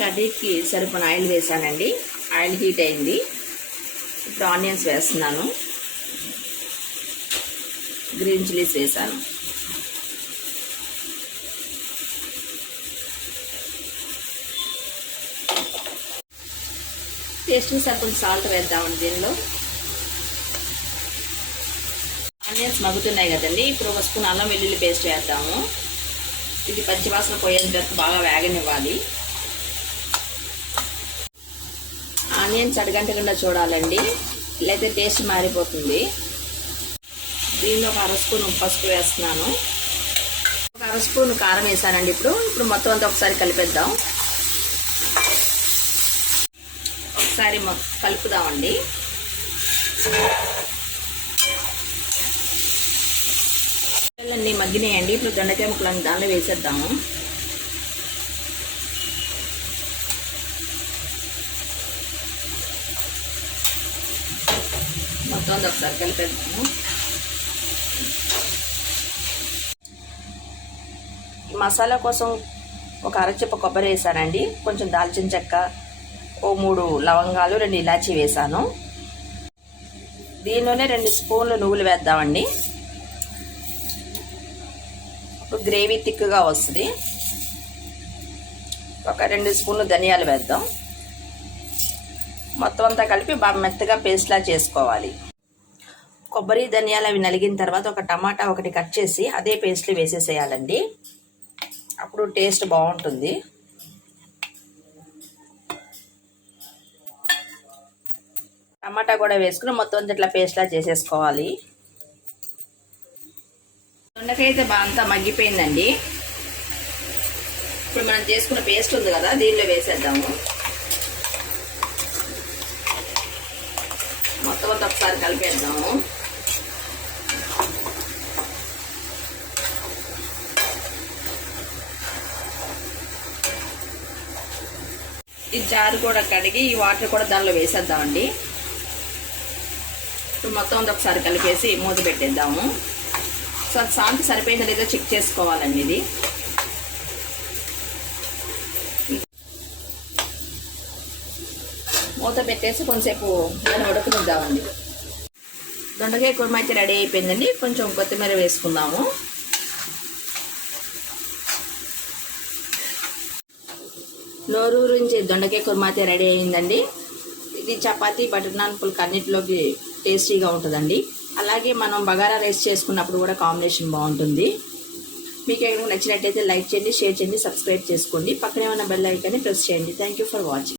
కర్రీకి సరిపడిన ఆయిల్ వేసానండి. ఆయిల్ హీట్ అయింది. ఇప్పుడు ఆనియన్స్ వేస్తున్నాను. గ్రీన్ చిల్లీస్ వేసాను. టేస్టింగ్ సార్ సాల్ట్ వేద్దామండి దీనిలో. ఆనియన్స్ మగ్గుతున్నాయి కదండి. ఇప్పుడు ఒక స్పూన్ అల్లం వెల్లుల్లి పేస్ట్ వేద్దాము. ఇది పచ్చివాసన పోయేంత వరకు బాగా వేగనివ్వాలి. ఆనియన్స్ అడగంటకుండా చూడాలండి. లేకపోతే టేస్ట్ మారిపోతుంది. దీనిలో ఒక అర స్పూన్ పసుపు వేస్తున్నాను. ఒక అర స్పూన్ కారం వేసానండి ఇప్పుడు. ఇప్పుడు మొత్తం అంతా ఒకసారి కలిపేద్దాం. ఒకసారి కలుపుదామండి. అన్నీ మగ్గినాయండి. ఇప్పుడు దొండకాయ ముక్కలను దానిలో వేసేద్దాము. మొత్తం ఒకసారి కలిపేద్దాము. మసాలా కోసం ఒక అరచిప్ప కొబ్బరి వేసానండి. కొంచెం దాల్చిన చెక్క ఓ మూడు లవంగాలు రెండు ఇలాచీ వేసాను. దీనిలోనే రెండు స్పూన్లు నువ్వులు వేద్దామండి. ఇప్పుడు గ్రేవీ థిక్గా వస్తుంది. ఒక రెండు స్పూన్లు ధనియాలు వేద్దాం. మొత్తం అంతా కలిపి బాగా మెత్తగా పేస్ట్లా చేసుకోవాలి. కొబ్బరి ధనియాలు అవి నలిగిన తర్వాత ఒక టమాటా ఒకటి కట్ చేసి అదే పేస్ట్లు వేసేసేయాలండి. అప్పుడు టేస్ట్ బాగుంటుంది. టమాటా కూడా వేసుకుని మొత్తం ఇట్లా పేస్ట్లా చేసేసుకోవాలి. దొండకాయ అయితే బాగా అంతా మగ్గిపోయిందండి. ఇప్పుడు మనం చేసుకున్న పేస్ట్ ఉంది కదా దీనిలో వేసేద్దాము. మొత్తం అంతా ఒకసారి కలిపేద్దాము. ఈ జారు కూడా కడిగి ఈ వాటర్ కూడా దానిలో వేసేద్దామండి. ఇప్పుడు మొత్తం ఒకసారి కలిపేసి మూత పెట్టేద్దాము. సో అది సాల్ట్ సరిపోయిందో లేదో చెక్ చేసుకోవాలండి ఇది. మూత పెట్టేసి కొంచెంసేపు దాన్ని ఉడకనిద్దామండి. దొండకాయ కుర్మ అయితే రెడీ అయిపోయిందండి. కొంచెం కొత్తిమీర వేసుకుందాము. నోరూరించి దొండకాయ కుర్మ అయితే రెడీ అయిందండి. ఇది చపాతి బటర్ నాన్ పుల్క అన్నిటిలోకి టేస్టీగా ఉంటుందండి. అలాగే మనం బగారా రైస్ చేసుకున్నప్పుడు కూడా కాంబినేషన్ బాగుంటుంది. మీకు ఏమైనా నచ్చినట్టయితే లైక్ చేయండి షేర్ చేయండి సబ్స్క్రైబ్ చేసుకోండి. పక్కనే ఉన్న బెల్ ఐకాన్ని ప్రెస్ చేయండి. Thank you for watching